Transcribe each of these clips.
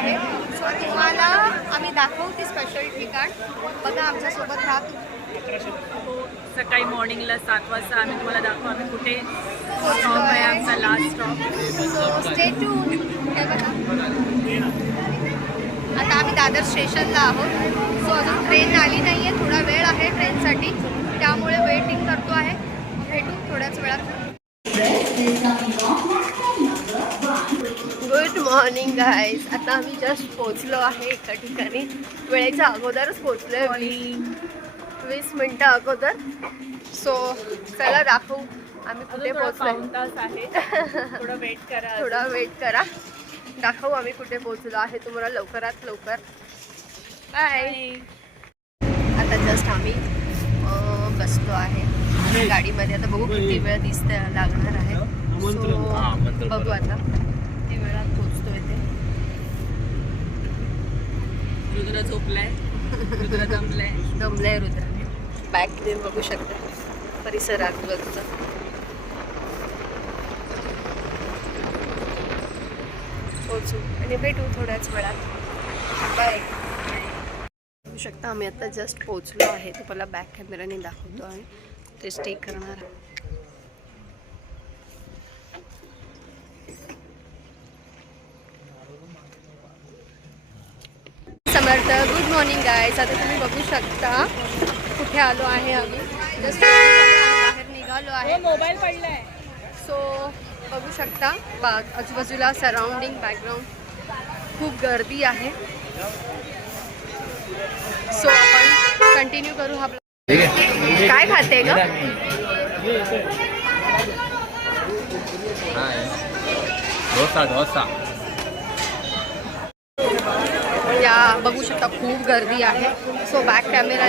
आहे. सो तुम्हाला आम्ही दाखवू ती स्पेशल ठिकाण. बघा आमच्यासोबत राहा सकाळी मॉर्निंगला सात वाजता आम्ही तुम्हाला दाखवू आम्ही कुठे स्टॉप आहे आमचा last stop so stay to हे बघा. आता आम्ही दादर स्टेशनला आहोत. सो अजून ट्रेन आली नाही आहे थोडा वेळ आहे ट्रेनसाठी त्यामुळे वेटिंग करतो आहे. भेटू थोड्याच वेळात. मॉर्निंग गाईज आता आम्ही जस्ट पोचलो आहे एका ठिकाणी. वेळेच्या अगोदरच पोचलो आहे वीस मिनटं अगोदर. सो चला दाखवू. आम्ही कुठे पोचलो तास आहे. थोडं वेट करा थोडा वेट करा. दाखवू आम्ही कुठे पोहोचलो आहे. तुम्हाला लवकरात लवकर. बाय आता जस्ट आम्ही अं, बसलो आहे. गाडीमध्ये आता बघू किती वेळ दिसते लागणार आहे. So, बघू आता किती वेळात पोहोचतोय ते रुद्र झोपलाय. रुद्र दमलाय. दमलाय रुद्र. बॅक देऊन बघू शकता. परिसर आजूबाजूचा पोचू आणि भेटू थोड्याच वेळात. बाय बघू शकता आम्ही आता जस्ट पोचलो आहे. तुम्हाला बॅक कॅमेराने दाखवतो आणि ते स्टे करणार. मॉर्निंग गायस आता तुम्ही बघू शकता. कुठे आलो आहे आम्ही? जस्ट बाहेर निघालो आहे. मोबाईल पडलाय. सो बघू शकता बा आजूबाजूला सराउंडिंग बॅकग्राऊंड खूप गर्दी आहे. सो आपण कंटिन्यू करू हा काय खाते ग? डोसा डोसा. बघू शकता खूप गर्दी आहे. सो बॅक कॅमेरा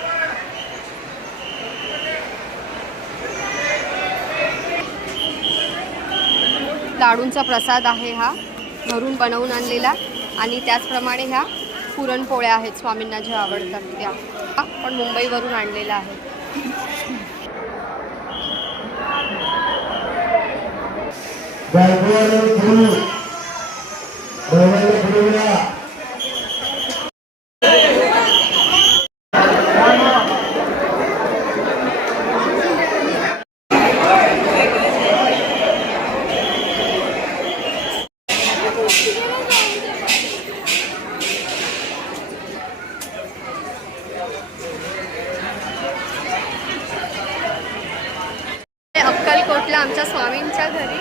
लाडूंचा प्रसाद आहे हा. घरून बनवून आणलेला. आणि त्याचप्रमाणे ह्या पुरणपोळ्या आहेत स्वामींना ज्या आवडतात त्या. पण मुंबईवरून आणलेला आहे. Gangguan dulu. अक्कलकोटला आमच्या स्वामींच्या घरी.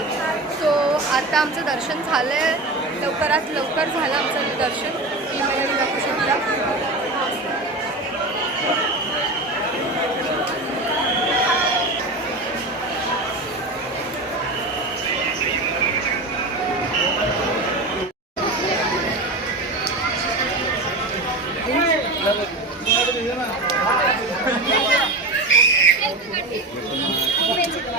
सो आता आमचं दर्शन झालं आहे लवकरात लवकर झालं आमचं दर्शन. इमेल दाखवू शकता.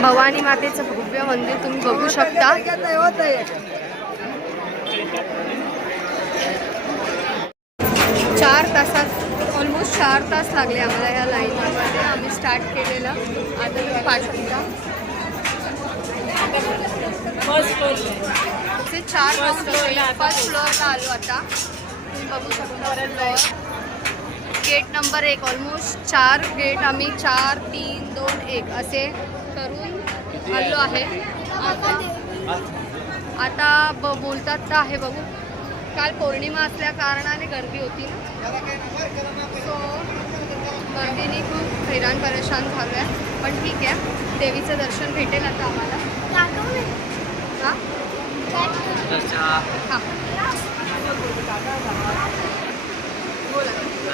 भवानी मातेचं भव्य मंदिर तुम्ही बघू शकता. चार तासात ऑलमोस्ट चार तास लागले आम्हाला ह्या लाईनमध्ये आम्ही स्टार्ट केलेलं. आता पाच मिनिटा फर्स्ट चार वाजता फर्स्ट फ्लोअरला आलो आता. तुम्ही बघू शकता गेट नंबर एक ऑलमोस्ट चार. गेट आम्ही चार तीन दोन एक असे करून आलो आहे. आता आता ब बोलतात तर आहे बघू. काल पौर्णिमा असल्या कारणाने गर्दी होती ना. सो गर्दीने खूप हैराण परेशान झालो आहे पण ठीक आहे. देवीचं दर्शन भेटेल आता आम्हाला.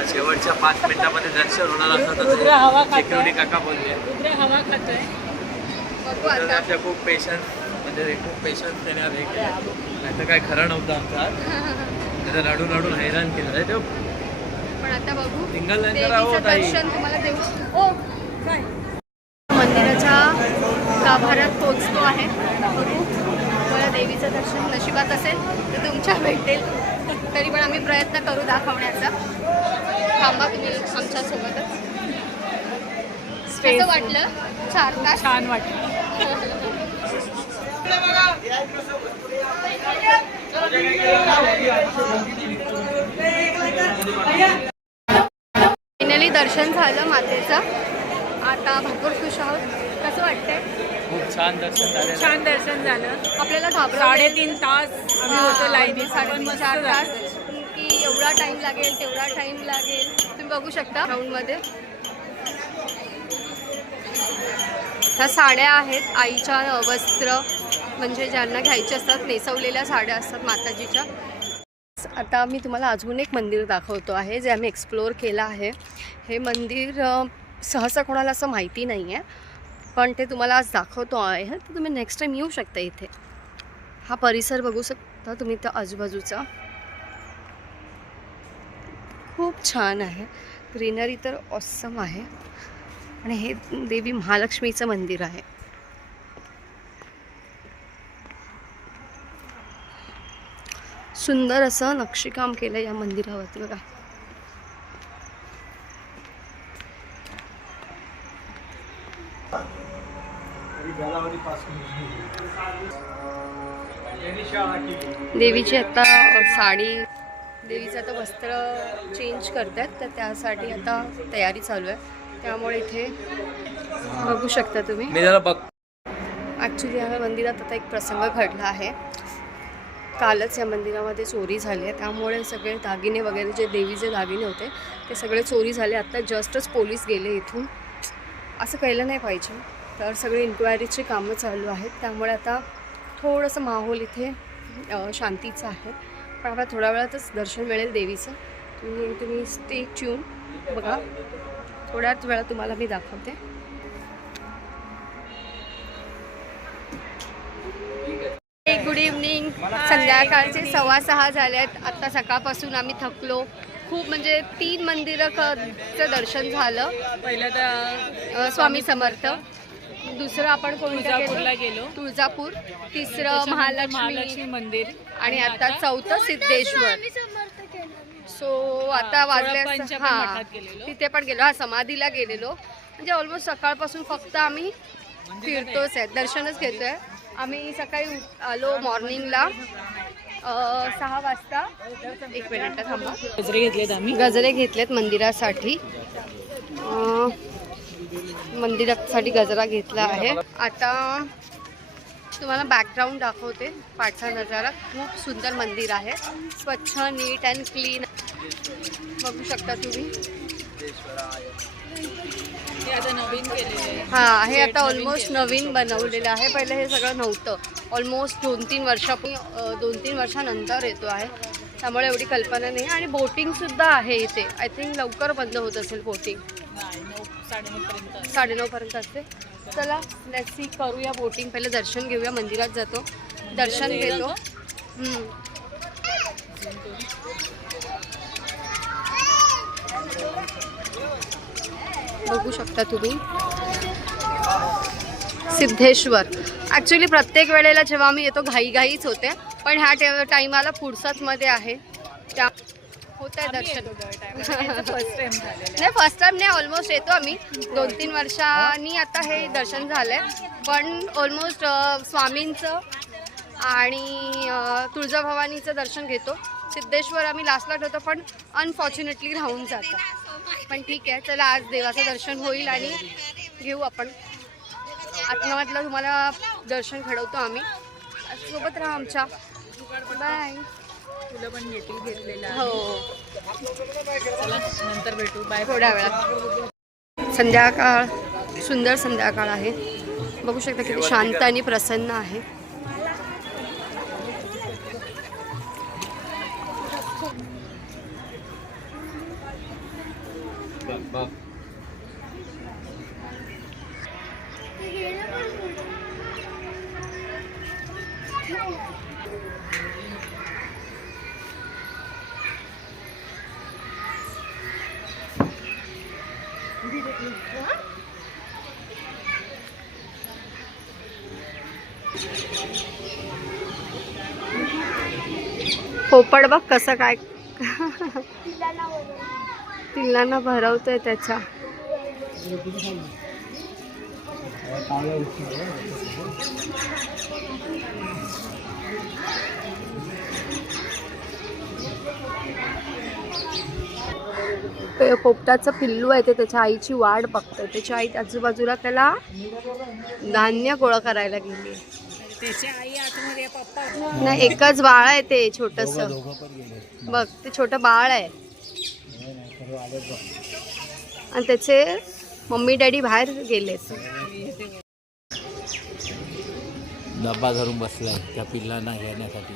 शेवटच्या पाच मिनिटामध्ये दर्शन होणार असं. सिक्युरिटी काका बोलले. हवा खातोय. खूप पेशन्स म्हणजे ते खूप पेशन्स त्याने हे केलं. नाही तर काय खरं नव्हतं आमचं त्याचं रडून रडून हैराण केलं. आहे तो पण आता बघू. सिंगल हो दर्शन तुम्हाला देऊ. ओ! मंदिराच्या गाभाऱ्यात पोचतो आहे बघू मला देवीचं दर्शन नशिबात असेल तर तुमच्या भेटेल. तरी पण आम्ही प्रयत्न करू दाखवण्याचा. थांबा तुम्ही आमच्यासोबतच. कसं वाटलं? चार तास? छान वाटलं. फायनली दर्शन झालं मातेचं. आता भरपूर खुश आहोत. कसं वाटतंय? खूप छान दर्शन झालेलं छान दर्शन झालं. आपल्याला घाबरवलं साडेतीन तास आम्ही होतो लाईनीत साडेतीन चार तास. झालं. की एवढा टाइम लागेल तेवढा टाइम लागेल. तुम्ही बघू शकता ग्राउंडमध्ये ह्या साड्या आहेत आईच्या वस्त्र. म्हणजे ज्यांना घ्यायच्या असतात नेसवलेल्या साड्या असतात माताजीच्या. आता मी तुम्हाला अजून एक मंदिर दाखवतो आहे जे आम्ही एक्सप्लोअर केलं आहे. हे मंदिर सहसा कोणाला असं माहिती नाही आहे पण ते तुम्हाला आज दाखवतो आहे तर तुम्ही नेक्स्ट टाईम येऊ शकता इथे. हा परिसर बघू शकता तुम्ही त्या आजूबाजूचा. खूप छान आहे. ग्रीनरी तर ऑसम आहे. आणि हे देवी महालक्ष्मीचं मंदिर आहे. सुंदर असं नक्षीकाम केलं या मंदिरावरती बघा. देवीची आता साडी देवीचं आता वस्त्र चेंज करतात तर त्यासाठी आता तयारी चालू आहे. त्यामुळे इथे बघू शकता तुम्ही. मी जरा बघ ॲक्च्युली या मंदिरात आता एक प्रसंग घडला आहे. कालच या मंदिरामध्ये चोरी झाली आहे. त्यामुळे सगळे दागिने वगैरे जे देवीचे दागिने होते ते सगळे चोरी झाले. आत्ता जस्टच पोलीस गेले इथून. असं केलं नाही पाहिजे. तर सगळे इन्क्वायरीची कामं चालू आहेत. त्यामुळे आता थोडंसं माहोल इथे शांतीचं आहे. पण आता थोड्या वेळातच दर्शन मिळेल देवीचं. तुम्ही तुम्ही स्टे ट्यून बघा. थोड्याच वेळात तुम्हाला मी दाखवते. गुड इव्हनिंग संध्याकाळचे सव्वा सहा झाले आहेत आत्ता सकाळपासून आम्ही थकलो. खूप म्हणजे तीन मंदिरं क- दर्शन झालं. पहिलं तर स्वामी समर्थ. दुसरं आपण कोणतं तुळजापूरला गेलो. तुळजापूर तिसरं त्याच्यानंतर महालक्ष्मी महालक्ष्मी मंदिर आणि आता चौथं सिद्धेश्वर. सो आता वाजले असं- चोळप्पांच्या पण हा मठात गेलेलो. तिथे पण गेलो. हा समाधीला गेलेलो. म्हणजे ऑलमोस्ट सकाळपासून फक्त आम्ही फिरतोच आहे. दर्शनच घेतोय. आम्ही सकाळी उठ- आलो मॉर्निंगला सहा वाजता. एक मिनिट थांबा. गजरे घेतलेत आम्ही. गजरे घेतलेत मंदिरासाठी. अं, मंदिरासाठी गजरा घेतला आहे. आता तुम्हाला बॅकग्राऊंड दाखवते पाठचा नजारा. खूप सुंदर मंदिर आहे. स्वच्छ नीट अँड क्लीन बघू शकता तुम्ही. हां आहे. हा हे आता ऑलमोस्ट नवीन बनवलेलं आहे. पहिले हे सगळं नव्हतं. ऑलमोस्ट दोन तीन वर्षापूर्वी दोन तीन वर्षानंतर येतो आहे. त्यामुळे एवढी कल्पना नाही. आणि बोटिंगसुद्धा आहे इथे. आय थिंक लवकर बंद होत असेल बोटिंग साडेनऊ पर्यंत असते. चला सी करूया बोटिंग पहिले दर्शन घेऊया मंदिरात जातो. दर्शन घेतो. बघू शकता तुम्ही. सिद्धेश्वर. ॲक्च्युली प्रत्येक वेळेला जेव्हा आम्ही येतो घाईघाईच होते. पण ह्या टे टायमाला पुढसाचमध्ये आहे. त्या होत आहे दर्शन. फर्स्ट टाइम नाही फर्स्ट टाइम नाही ऑलमोस्ट येतो आम्ही. दोन तीन वर्षांनी आता हे दर्शन झालंय. पण ऑलमोस्ट स्वामींचं आणि तुळजाभवानीचं दर्शन घेतो. सिद्धेश्वर आम्ही लास्टला ठेवतो पण अनफॉर्च्युनेटली राहून जातं. पण ठीक आहे चला आज देवाचं दर्शन होईल आणि घेऊ आपण. आत्मातलं तुम्हाला दर्शन घडवतो आम्ही. सोबत राहा आमच्या. बाय तुला पण घेतील घेतलेलं आहे. हो. चला नंतर भेटू. बाय थोड्या वेळात. संध्याकाळ सुंदर संध्याकाळ आहे. बघू शकता किती शांत आणि प्रसन्न आहे. पोपड बघ कसं काय पिल्लांना भरवतोय त्याच्या पे- पोपटाचं पिल्लू आहे ते त्याच्या आईची वाट बघतोय. त्याची आई आजूबाजूला त्याला धान्य गोळा करायला गेली. नाही एकच बाळ आहे ते छोटस. बघ ते छोट बाळ आहे. आणि त्याचे मम्मी डॅडी बाहेर गेले डब्बा धरून बसलाय त्या पिल्लांना घेण्यासाठी.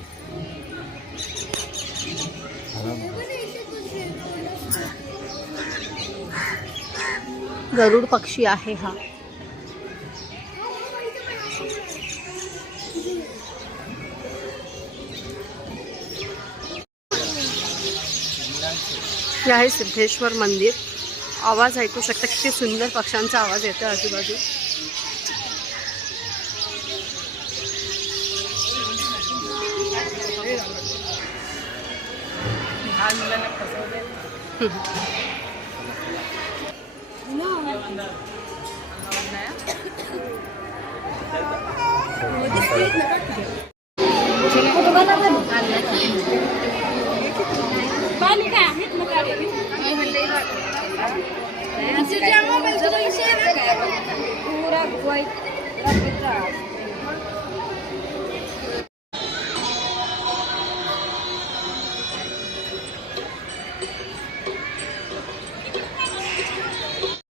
गरुड पक्षी आहे हा. हे आहे सिद्धेश्वर मंदिर. आवाज ऐकू शकता किती सुंदर पक्ष्यांचा आवाज येतो आजूबाजू. लहान मुलांना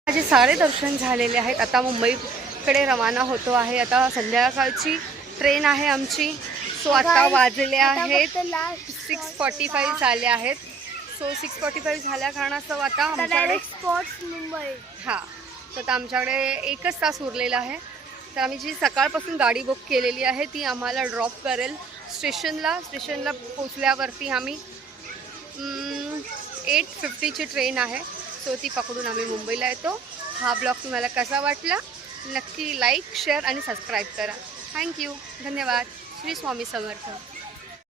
माझे सारे दर्शन झालेले आहेत. आता मुंबईकडे रवाना होतो आहे. आता संध्याकाळची ट्रेन आहे आमची. सो आता वाजले आहेत सिक्स फॉर्टी फाईव्ह झाले आहेत. सो सिक्स फॉर्टी फाईव्ह झाल्या कारणास्तव आता आमच्याकडे स्पॉट्स मुंबई. हां. तर आता आमच्याकडे एकच तास उरलेला आहे. तर आम्ही जी सकाळपासून गाडी बुक केलेली आहे ती आम्हाला ड्रॉप करेल. स्टेशनला स्टेशनला पोचल्यावरती आम्ही एट फिफ्टीची ट्रेन आहे. सो ती पकडून आम्ही मुंबईला येतो. हा ब्लॉग तुम्हाला कसा वाटला? नक्की लाईक शेअर आणि सबस्क्राईब करा. Thank you. धन्यवाद. श्री स्वामी समर्थ.